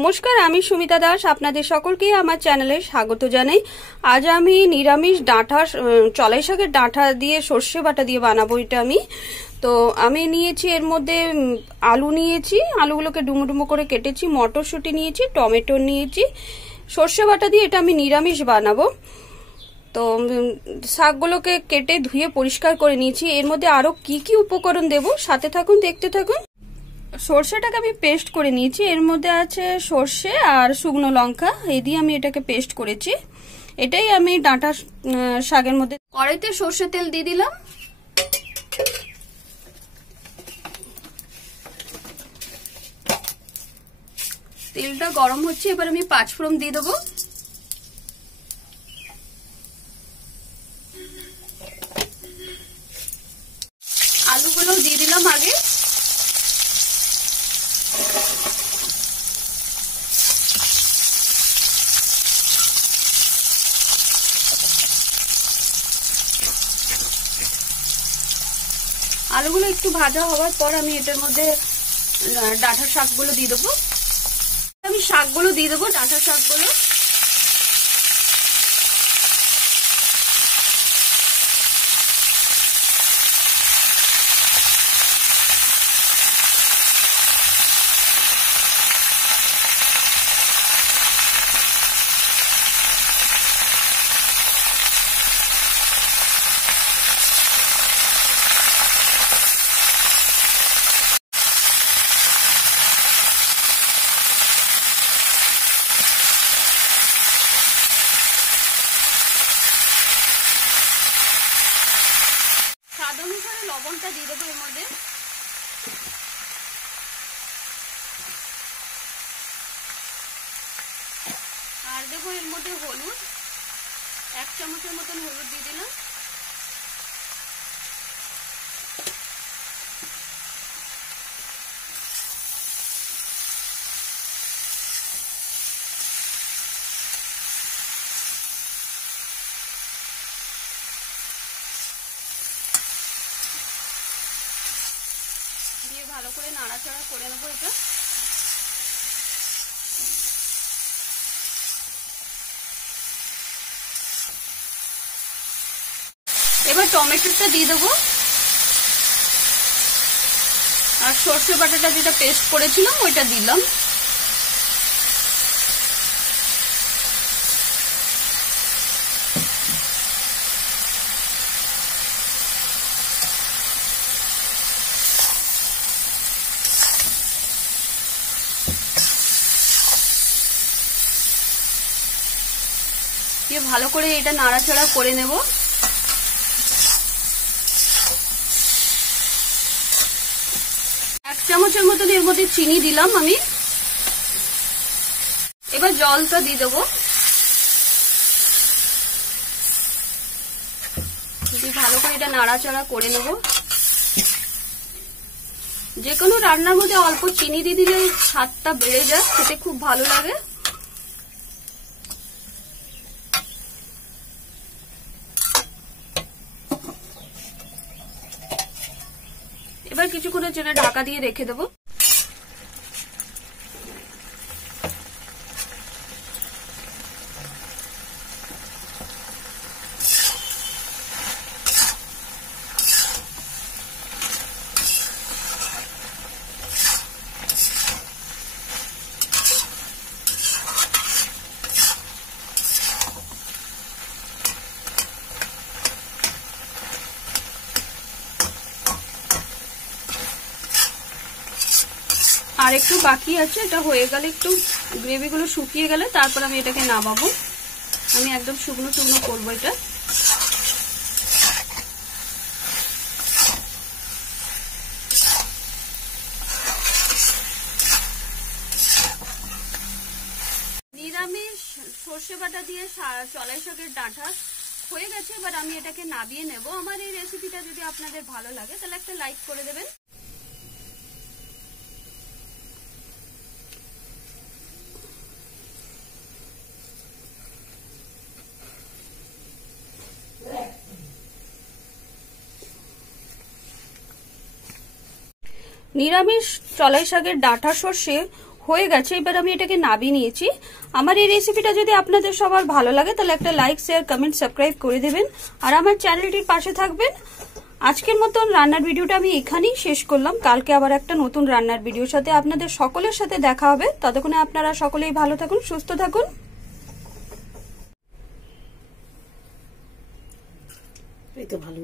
নমস্কার, আমি সুমিতা দাস। আপনাদের সকলকে আমার চ্যানেলে স্বাগত জানাই। আজ আমি নিরামিষ ডাঁটা, চলাই শাকের ডাঁটা দিয়ে সর্ষে বাটা দিয়ে বানাবো এটা আমি নিয়েছি এর মধ্যে আলু নিয়েছি, আলুগুলোকে ডুমো ডুমো করে কেটেছি, মটরশুঁটি নিয়েছি, টমেটো নিয়েছি। সর্ষে বাটা দিয়ে এটা আমি নিরামিষ বানাবো। তো শাকগুলোকে কেটে ধুয়ে পরিষ্কার করে নিয়েছি। এর মধ্যে আরো কি কি উপকরণ দেব, সাথে থাকুন, দেখতে থাকুন। সর্ষেটাকে আমি পেস্ট করে নিয়েছি। এর মধ্যে আছে সর্ষে আর শুকনো লঙ্কা, এই দিয়ে আমি এটাকে পেস্ট করেছি। এটাই আমি ডাঁটা শাকের মধ্যে। কড়াইতে সর্ষে তেল দিয়ে দিলাম। তেলটা গরম হচ্ছে, এবার আমি 5 ফোড়ন দিয়ে দেবো। আলুগুলো দিয়ে দিলাম আগে। আলুগুলো একটু ভাজা হওয়ার পর আমি এটার মধ্যে ডাঁটা শাকগুলো দিয়ে দেবো। আমি শাকগুলো দিয়ে দেবো, ডাঁটা শাকগুলো। স্বাদ অনুসারে লবণটা দিয়ে দেবো এর মধ্যে। আর দেবো এর মধ্যে হলুদ, 1 চামচের মতন হলুদ দিয়ে দিলাম। দিয়ে ভালো করে নাড়াচাড়া করে নেবো এটা। এবার টমেটোটা দিয়ে দেবো আর সর্ষে বাটাটা যেটা পেস্ট করেছিলাম ওইটা দিলাম। দিয়ে ভালো করে এটা নাড়াচাড়া করে নেব। এক চামচের মতন এর মধ্যে চিনি দিলাম আমি। এবার জলটা দিয়ে দেবো। ভালো করে এটা নাড়াচাড়া করে নেব। যে কোনো রান্নার মধ্যে অল্প চিনি দিয়ে দিলে স্বাদটা বেড়ে যায়, খেতে খুব ভালো লাগে। এবার কিছুক্ষণের জন্য ঢাকা দিয়ে রেখে দেবো। আর একটু বাকি আছে, এটা হয়ে গেলে, একটু গ্রেভিগুলো শুকিয়ে গেলে তারপর আমি এটাকে নামাবো। আমি একদম শুকনো শুকনো করবো এটা। নিরামিষ সর্ষে বাটা দিয়ে চলাই শাকের ডাঁটা হয়ে গেছে। এবার আমি এটাকে নামিয়ে নেব। আমার এই রেসিপিটা যদি আপনাদের ভালো লাগে তাহলে একটা লাইক করে দেবেন। নিরামিষ চলাই শাকের ডাঁটা সর্ষে হয়ে গেছে। এবার আমি এটাকে নাবিয়ে নিয়েছি। আমার এই রেসিপিটা যদি আপনাদের সবার ভালো লাগে তাহলে একটা লাইক, শেয়ার, কমেন্ট, সাবস্ক্রাইব করে দেবেন আর আমার চ্যানেলটির পাশে থাকবেন। আজকের মতন রান্নার ভিডিওটা আমি এখানেই শেষ করলাম। কালকে আবার একটা নতুন রান্নার ভিডিওর সাথে আপনাদের সকলের সাথে দেখা হবে। ততক্ষণে আপনারা সকলেই ভালো থাকুন, সুস্থ থাকুন। এই তো ভালো।